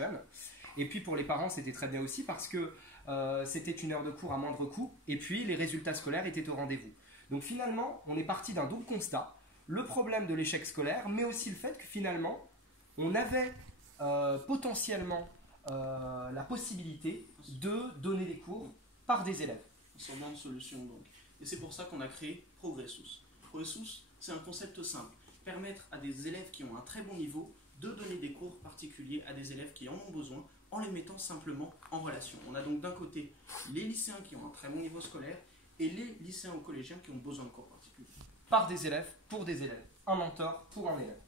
jeunes. Et puis pour les parents, c'était très bien aussi parce que c'était une heure de cours à moindre coût et puis les résultats scolaires étaient au rendez-vous. Donc finalement, on est parti d'un double constat, le problème de l'échec scolaire, mais aussi le fait que finalement, on avait potentiellement la possibilité de donner des cours par des élèves. Ensemble de solutions donc. Et c'est pour ça qu'on a créé Progressus. Progressus, c'est un concept simple. Permettre à des élèves qui ont un très bon niveau de donner des cours particuliers à des élèves qui en ont besoin en les mettant simplement en relation. On a donc d'un côté les lycéens qui ont un très bon niveau scolaire et les lycéens ou collégiens qui ont besoin de cours particuliers. Par des élèves, pour des élèves. Un mentor pour un élève.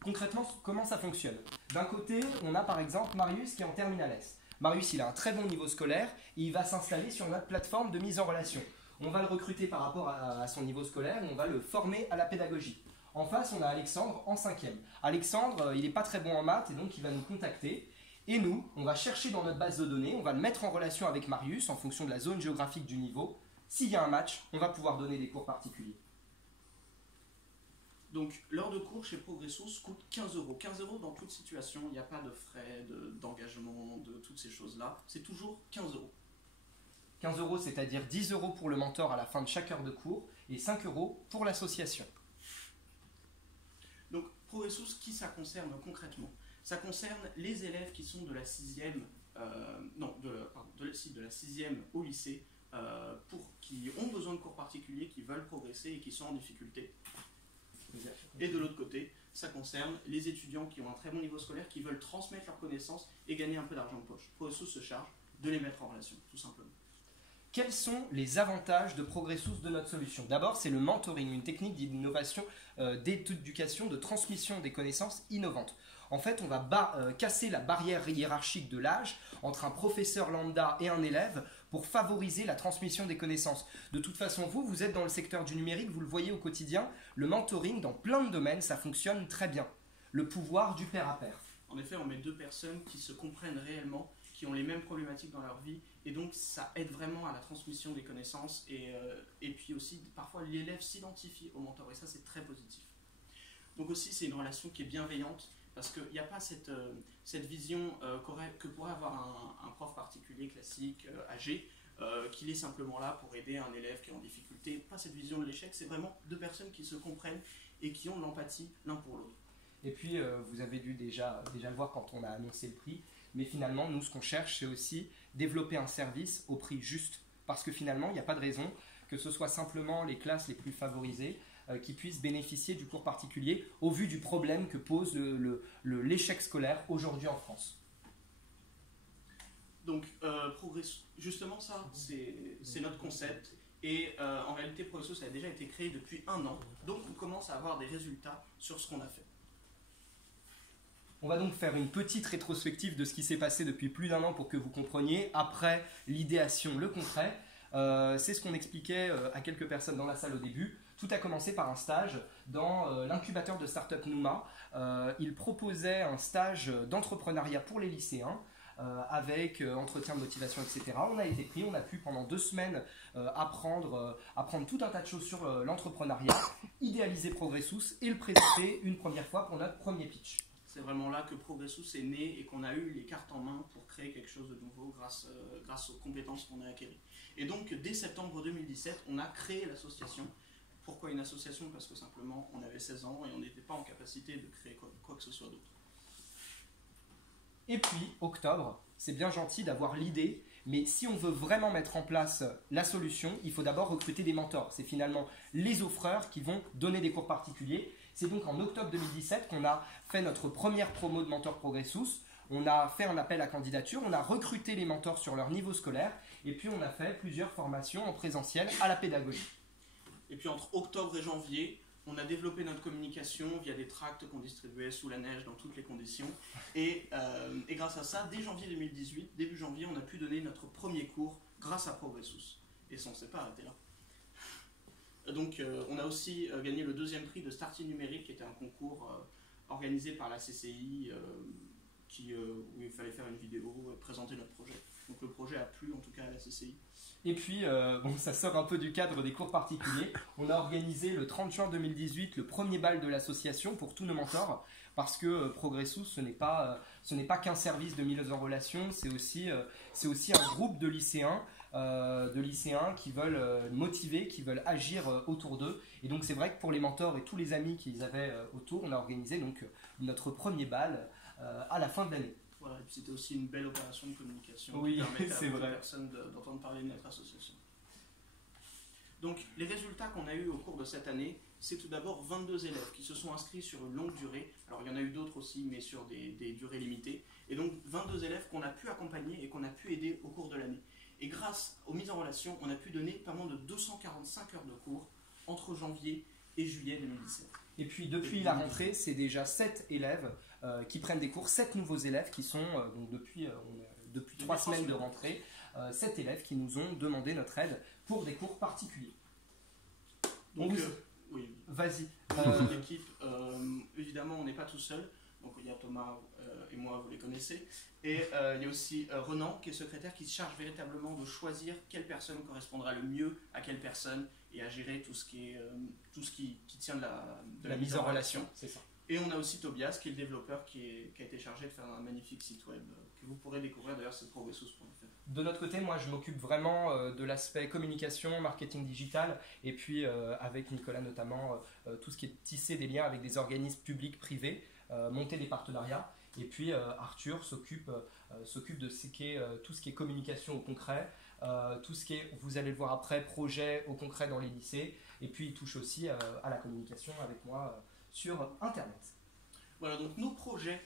Concrètement, comment ça fonctionne? D'un côté, on a par exemple Marius qui est en terminale S. Marius, il a un très bon niveau scolaire et il va s'installer sur notre plateforme de mise en relation. On va le recruter par rapport à son niveau scolaire et on va le former à la pédagogie. En face, on a Alexandre en 5e. Alexandre, il n'est pas très bon en maths et donc il va nous contacter. Et nous, on va chercher dans notre base de données, on va le mettre en relation avec Marius en fonction de la zone géographique du niveau. S'il y a un match, on va pouvoir donner des cours particuliers. Donc, l'heure de cours chez Progressus coûte 15 €. 15 € dans toute situation, il n'y a pas de frais, d'engagement, de toutes ces choses-là. C'est toujours 15 €. 15 €, c'est-à-dire 10 € pour le mentor à la fin de chaque heure de cours et 5 € pour l'association. Donc, Progressus, qui ça concerne concrètement? Ça concerne les élèves qui sont de la 6e, de la 6e au lycée, qui ont besoin de cours particuliers, qui veulent progresser et qui sont en difficulté. Et de l'autre côté, ça concerne les étudiants qui ont un très bon niveau scolaire, qui veulent transmettre leurs connaissances et gagner un peu d'argent de poche. Progressus se charge de les mettre en relation, tout simplement. Quels sont les avantages de Progressus de notre solution? D'abord, c'est le mentoring, une technique d'innovation, d'éducation, de transmission des connaissances innovantes. En fait, on va casser la barrière hiérarchique de l'âge entre un professeur lambda et un élève pour favoriser la transmission des connaissances. De toute façon, vous êtes dans le secteur du numérique, vous le voyez au quotidien, le mentoring dans plein de domaines, ça fonctionne très bien. Le pouvoir du pair à pair. En effet, on met deux personnes qui se comprennent réellement, qui ont les mêmes problématiques dans leur vie, et donc ça aide vraiment à la transmission des connaissances, et puis aussi, parfois, l'élève s'identifie au mentor, et ça, c'est très positif. Donc aussi, c'est une relation qui est bienveillante, parce qu'il n'y a pas cette vision que pourrait avoir un prof particulier, classique, âgé, qu'il est simplement là pour aider un élève qui est en difficulté. Pas cette vision de l'échec, c'est vraiment deux personnes qui se comprennent et qui ont de l'empathie l'un pour l'autre. Et puis, vous avez dû déjà le voir quand on a annoncé le prix, mais finalement, nous, ce qu'on cherche, c'est aussi développer un service au prix juste, parce que finalement, il n'y a pas de raison que ce soit simplement les classes les plus favorisées qui puissent bénéficier du cours particulier au vu du problème que pose l'échec scolaire aujourd'hui en France. Donc, justement, ça, c'est notre concept. Et en réalité, Progressus, ça a déjà été créé depuis 1 an. Donc, on commence à avoir des résultats sur ce qu'on a fait. On va donc faire une petite rétrospective de ce qui s'est passé depuis plus d'1 an pour que vous compreniez, après l'idéation, le concret. C'est ce qu'on expliquait à quelques personnes dans la salle au début. Tout a commencé par un stage dans l'incubateur de start-up Nouma. Il proposait un stage d'entrepreneuriat pour les lycéens avec entretien de motivation, etc. On a été pris, on a pu pendant 2 semaines apprendre tout un tas de choses sur l'entrepreneuriat, idéaliser Progressus et le présenter une première fois pour notre premier pitch. C'est vraiment là que Progressus est né et qu'on a eu les cartes en main pour créer quelque chose de nouveau grâce aux compétences qu'on a acquises. Et donc, dès septembre 2017, on a créé l'association. Pourquoi une association? Parce que simplement, on avait 16 ans et on n'était pas en capacité de créer quoi que ce soit d'autre. Et puis, octobre, c'est bien gentil d'avoir l'idée, mais si on veut vraiment mettre en place la solution, il faut d'abord recruter des mentors. C'est finalement les offreurs qui vont donner des cours particuliers. C'est donc en octobre 2017 qu'on a fait notre première promo de Mentor Progressus. On a fait un appel à candidature, on a recruté les mentors sur leur niveau scolaire et puis on a fait plusieurs formations en présentiel à la pédagogie. Et puis entre octobre et janvier, on a développé notre communication via des tracts qu'on distribuait sous la neige dans toutes les conditions. Et grâce à ça, dès janvier 2018, début janvier, on a pu donner notre premier cours grâce à Progressus. Et ça, on ne s'est pas arrêté là. Donc on a aussi gagné le 2e prix de Starting Numérique, qui était un concours organisé par la CCI, où il fallait faire une vidéo, présenter notre projet. Donc le projet a plu en tout cas à la CCI. Et puis, ça sort un peu du cadre des cours particuliers. On a organisé le 30 juin 2018 le premier bal de l'association pour tous nos mentors. parce que Progressous, ce n'est pas qu'un service de mise en relation, c'est aussi un groupe de lycéens qui veulent motiver, qui veulent agir autour d'eux. Et donc c'est vrai que pour les mentors et tous les amis qu'ils avaient autour, on a organisé donc notre premier bal à la fin de l'année. Voilà, et puis c'était aussi une belle opération de communication oui, qui permettait c'est à beaucoup vrai. de personnes d'entendre parler de notre association. Donc les résultats qu'on a eus au cours de cette année, c'est tout d'abord 22 élèves qui se sont inscrits sur une longue durée. Alors il y en a eu d'autres aussi, mais sur des durées limitées. Et donc 22 élèves qu'on a pu accompagner et qu'on a pu aider au cours de l'année. Et grâce aux mises en relation, on a pu donner pas moins de 245 heures de cours entre janvier et juillet 2017. Et puis depuis la rentrée, c'est déjà 7 élèves qui prennent des cours, 7 nouveaux élèves qui sont, donc depuis 3 semaines de rentrée, 7 élèves qui nous ont demandé notre aide pour des cours particuliers. Donc, oui. Vas-y. L'équipe, évidemment, on n'est pas tout seul. Donc il y a Thomas et moi, vous les connaissez. Et il y a aussi Renan, qui est secrétaire, qui se charge véritablement de choisir quelle personne correspondra le mieux à quelle personne et à gérer tout ce qui tient de la mise en relation. C'est ça. Et on a aussi Tobias, qui est le développeur, qui a été chargé de faire un magnifique site web que vous pourrez découvrir d'ailleurs sur progressous.fr. De notre côté, moi je m'occupe vraiment de l'aspect communication, marketing digital, et puis avec Nicolas notamment, tout ce qui est tisser des liens avec des organismes publics, privés, monter des partenariats. Et puis Arthur s'occupe de tout ce qui est communication au concret, tout ce qui est, vous allez le voir après, projet au concret dans les lycées. Et puis il touche aussi à la communication avec moi sur Internet. Voilà, donc nos projets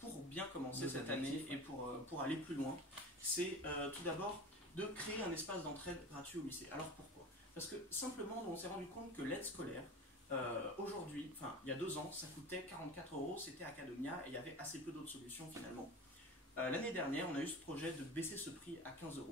pour bien commencer cette année et pour aller plus loin, c'est tout d'abord de créer un espace d'entraide gratuit au lycée. Alors pourquoi? Parce que simplement, on s'est rendu compte que l'aide scolaire, aujourd'hui, enfin il y a 2 ans, ça coûtait 44 €, c'était Academia et il y avait assez peu d'autres solutions finalement. L'année dernière, on a eu ce projet de baisser ce prix à 15 €.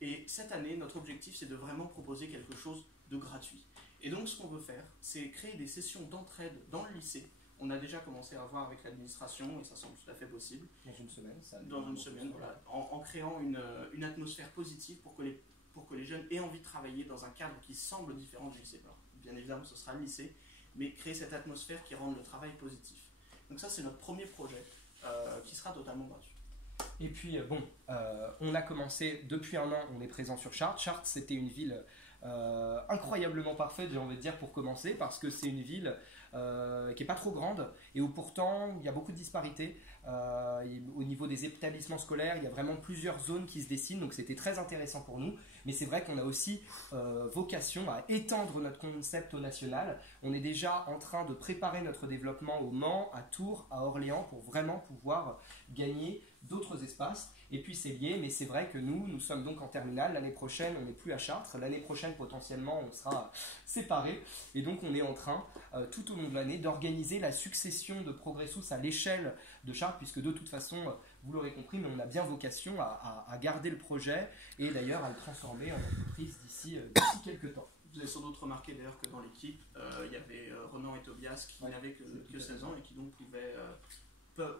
Et cette année, notre objectif, c'est de vraiment proposer quelque chose de gratuit. Et donc, ce qu'on veut faire, c'est créer des sessions d'entraide dans le lycée. On a déjà commencé à voir avec l'administration et ça semble tout à fait possible. Dans une semaine, ça. Dans une semaine, voilà. En créant une atmosphère positive pour que les jeunes aient envie de travailler dans un cadre qui semble différent du lycée. Alors, bien évidemment, ce sera le lycée, mais créer cette atmosphère qui rende le travail positif. Donc ça, c'est notre premier projet qui sera totalement gratuit. Et puis, on a commencé depuis 1 an, on est présent sur Chartres. Chartres, c'était une ville incroyablement parfaite, j'ai envie de dire, pour commencer, parce que c'est une ville qui n'est pas trop grande et où pourtant il y a beaucoup de disparités. Au niveau des établissements scolaires, il y a vraiment plusieurs zones qui se dessinent, donc c'était très intéressant pour nous. Mais c'est vrai qu'on a aussi vocation à étendre notre concept au national. On est déjà en train de préparer notre développement au Mans, à Tours, à Orléans, pour vraiment pouvoir gagner d'autres espaces. Et puis c'est lié, mais c'est vrai que nous sommes donc en terminale. L'année prochaine, on n'est plus à Chartres. L'année prochaine, potentiellement, on sera séparés. Et donc on est en train, tout au long de l'année, d'organiser la succession de Progressous à l'échelle de Chartres, puisque de toute façon, vous l'aurez compris, mais on a bien vocation à garder le projet et d'ailleurs à le transformer en entreprise d'ici quelques temps. Vous avez sans doute remarqué d'ailleurs que dans l'équipe, il y avait Renan et Tobias qui n'avaient que 16 ans et qui donc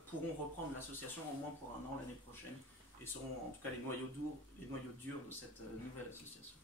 pourront reprendre l'association au moins pour 1 an l'année prochaine et seront en tout cas les noyaux durs de cette nouvelle association.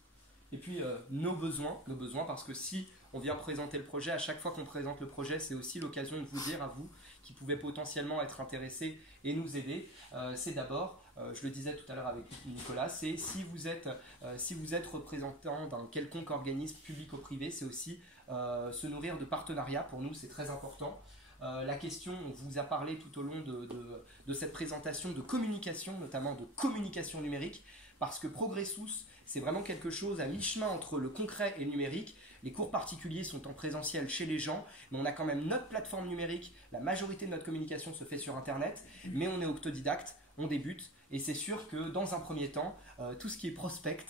Et puis nos besoins, parce que si on vient présenter le projet, à chaque fois qu'on présente le projet, c'est aussi l'occasion de vous dire à vous qui pouvez potentiellement être intéressés et nous aider. C'est d'abord, je le disais tout à l'heure avec Nicolas, c'est si vous êtes représentant d'un quelconque organisme public ou privé, c'est aussi se nourrir de partenariats. Pour nous, c'est très important. La question, on vous a parlé tout au long de cette présentation de communication, notamment de communication numérique, parce que Progressous, c'est vraiment quelque chose à mi-chemin entre le concret et le numérique. Les cours particuliers sont en présentiel chez les gens, mais on a quand même notre plateforme numérique. La majorité de notre communication se fait sur Internet, mais on est autodidacte, on débute, et c'est sûr que dans un premier temps, tout ce qui est prospect,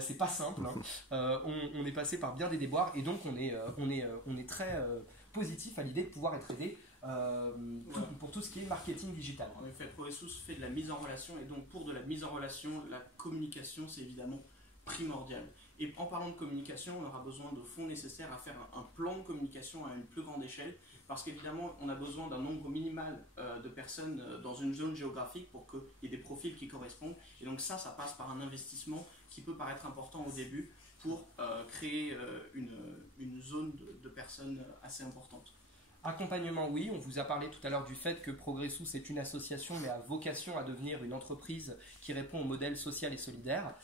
c'est pas simple. Hein. On est passé par bien des déboires, et donc on est très positif à l'idée de pouvoir être aidé pour tout ce qui est marketing digital. En effet, Progressous fait de la mise en relation, et donc pour de la mise en relation, la communication, c'est évidemment primordial. Et en parlant de communication, on aura besoin de fonds nécessaires à faire un plan de communication à une plus grande échelle, parce qu'évidemment, on a besoin d'un nombre minimal de personnes dans une zone géographique pour qu'il y ait des profils qui correspondent. Et donc ça passe par un investissement qui peut paraître important au début pour créer une zone de personnes assez importante. Accompagnement, oui, on vous a parlé tout à l'heure du fait que Progressous est une association mais a vocation à devenir une entreprise qui répond au modèle social et solidaire.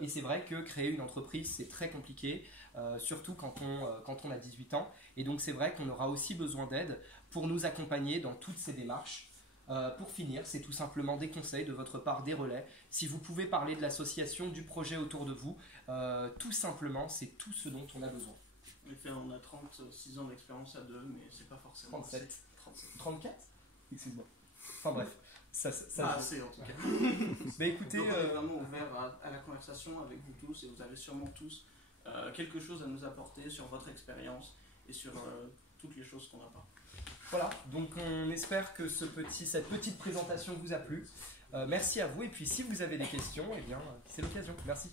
Et c'est vrai que créer une entreprise c'est très compliqué, surtout quand on a 18 ans. Et donc c'est vrai qu'on aura aussi besoin d'aide pour nous accompagner dans toutes ces démarches. Pour finir, c'est tout simplement des conseils de votre part, des relais. Si vous pouvez parler de l'association, du projet autour de vous, tout simplement, c'est tout ce dont on a besoin. En effet, on a 36 ans d'expérience à deux, mais c'est pas forcément 37. 37. 34 excuse-moi. Enfin bref, ça Pas assez en tout cas. Mais écoutez, Donc, on est vraiment ouvert à la conversation avec vous tous et vous avez sûrement tous quelque chose à nous apporter sur votre expérience et sur toutes les choses qu'on n'a pas. voilà, donc on espère que cette petite présentation vous a plu. Merci à vous et puis si vous avez des questions, eh bien c'est l'occasion. Merci.